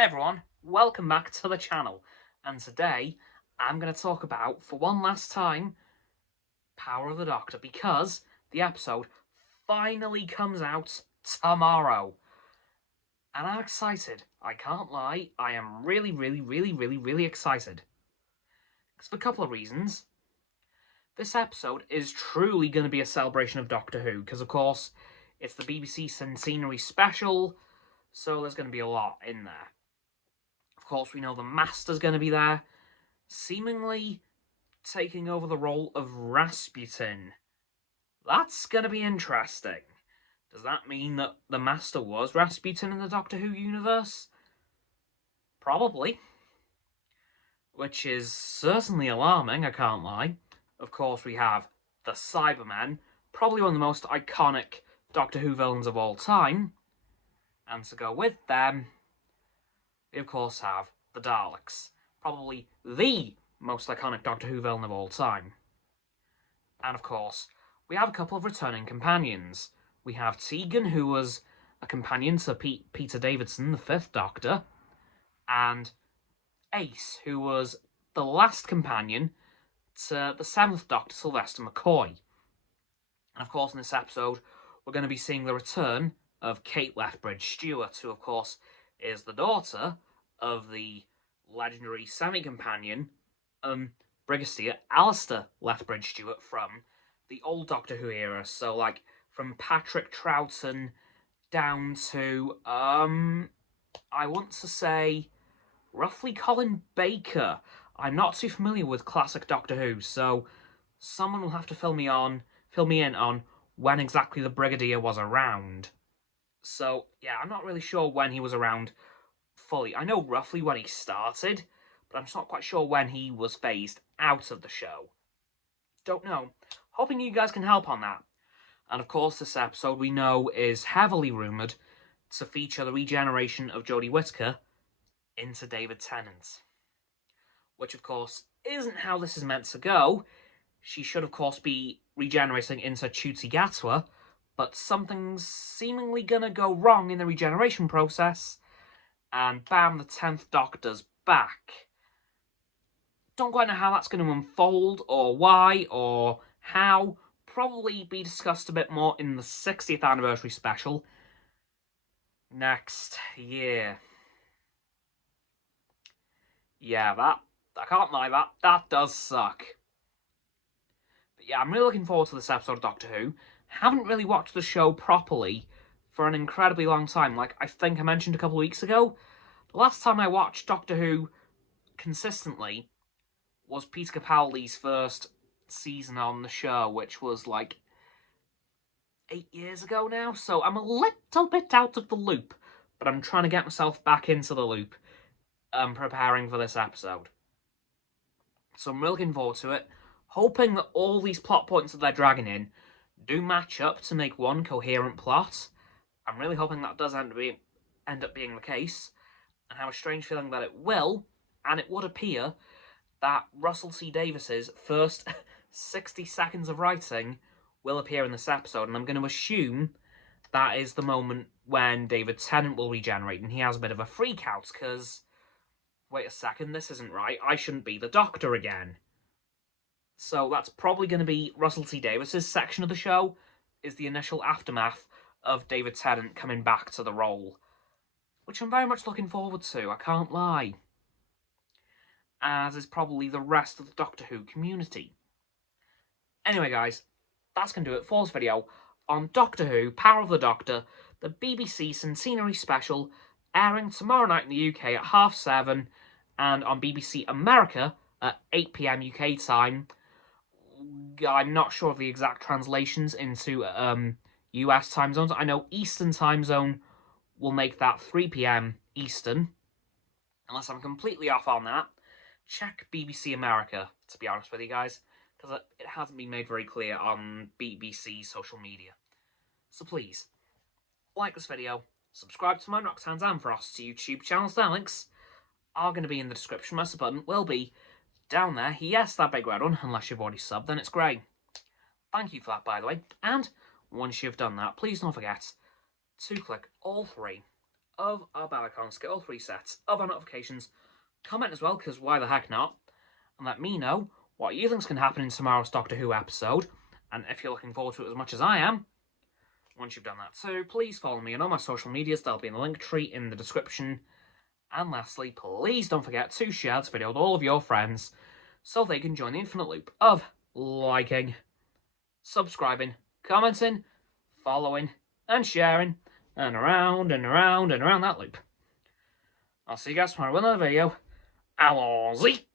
Hey everyone, welcome back to the channel, and today I'm going to talk about, for one last time, Power of the Doctor, because the episode finally comes out tomorrow. And I'm excited, I can't lie, I am really excited. Because for a couple of reasons. This episode is truly going to be a celebration of Doctor Who, because of course, it's the BBC Centenary Special, so there's going to be a lot in there. Of course, we know the Master's going to be there, seemingly taking over the role of Rasputin. That's going to be interesting. Does that mean that the Master was Rasputin in the Doctor Who universe? Probably. Which is certainly alarming, I can't lie. Of course, we have the Cybermen, probably one of the most iconic Doctor Who villains of all time. And to go with them, we of course have the Daleks, probably the most iconic Doctor Who villain of all time. And of course, we have a couple of returning companions. We have Tegan, who was a companion to Peter Davison, the Fifth Doctor, and Ace, who was the last companion to the Seventh Doctor, Sylvester McCoy. And of course, in this episode, we're going to be seeing the return of Kate Lethbridge-Stewart, who of course is the daughter of the legendary semi-companion, Brigadier Alistair Lethbridge-Stewart from the old Doctor Who era. So, like, from Patrick Troughton down to, I want to say, roughly Colin Baker. I'm not too familiar with classic Doctor Who, so someone will have to fill me in on when exactly the Brigadier was around. So, yeah, I'm not really sure when he was around fully. I know roughly when he started, but I'm just not quite sure when he was phased out of the show. Don't know. Hoping you guys can help on that. And of course, this episode we know is heavily rumoured to feature the regeneration of Jodie Whittaker into David Tennant. Which, of course, isn't how this is meant to go. She should, of course, be regenerating into Ncuti Gatwa, but something's seemingly gonna go wrong in the regeneration process, and bam, the 10th Doctor's back. Don't quite know how that's going to unfold, or why, or how. Probably be discussed a bit more in the 60th anniversary special next year. Yeah, I can't lie, that does suck. But yeah, I'm really looking forward to this episode of Doctor Who. Haven't really watched the show properly for an incredibly long time. Like, I think I mentioned a couple of weeks ago, the last time I watched Doctor Who consistently was Peter Capaldi's first season on the show, which was like 8 years ago now, so I'm a little bit out of the loop, but I'm trying to get myself back into the loop, preparing for this episode. So I'm really looking forward to it, hoping that all these plot points that they're dragging in do match up to make one coherent plot. I'm really hoping that does end up being the case, and have a strange feeling that it will, and it would appear that Russell T Davies's first 60 seconds of writing will appear in this episode, and I'm going to assume that is the moment when David Tennant will regenerate, and he has a bit of a freak out, because, wait a second, this isn't right, I shouldn't be the Doctor again. So that's probably going to be Russell T Davies's section of the show, is the initial aftermath of David Tennant coming back to the role, which I'm very much looking forward to, I can't lie. As is probably the rest of the Doctor Who community. Anyway, guys, that's going to do it for this video on Doctor Who, Power of the Doctor, the BBC Centenary Special, airing tomorrow night in the UK at 7:30, and on BBC America at 8 PM UK time. I'm not sure of the exact translations into US time zones. I know Eastern time zone will make that 3 PM Eastern, unless I'm completely off on that. Check BBC America, to be honest with you guys, because it hasn't been made very clear on BBC social media. So please, like this video, subscribe to my Noctans and Frost's YouTube channels. Their links are going to be in the description. My sub button will be down there. Yes, that big red one, unless you've already subbed, then it's grey. Thank you for that, by the way. And once you've done that, please don't forget to click all 3 of our bell icons, get all 3 sets of our notifications, comment as well, because why the heck not, and let me know what you think's going to happen in tomorrow's Doctor Who episode, and if you're looking forward to it as much as I am. Once you've done that too, please follow me on all my social medias. They'll be in the link tree in the description. And lastly, please don't forget to share this video with all of your friends so they can join the infinite loop of liking, subscribing, commenting, following, and sharing, and around and around and around that loop. I'll see you guys tomorrow with another video. Allons-y!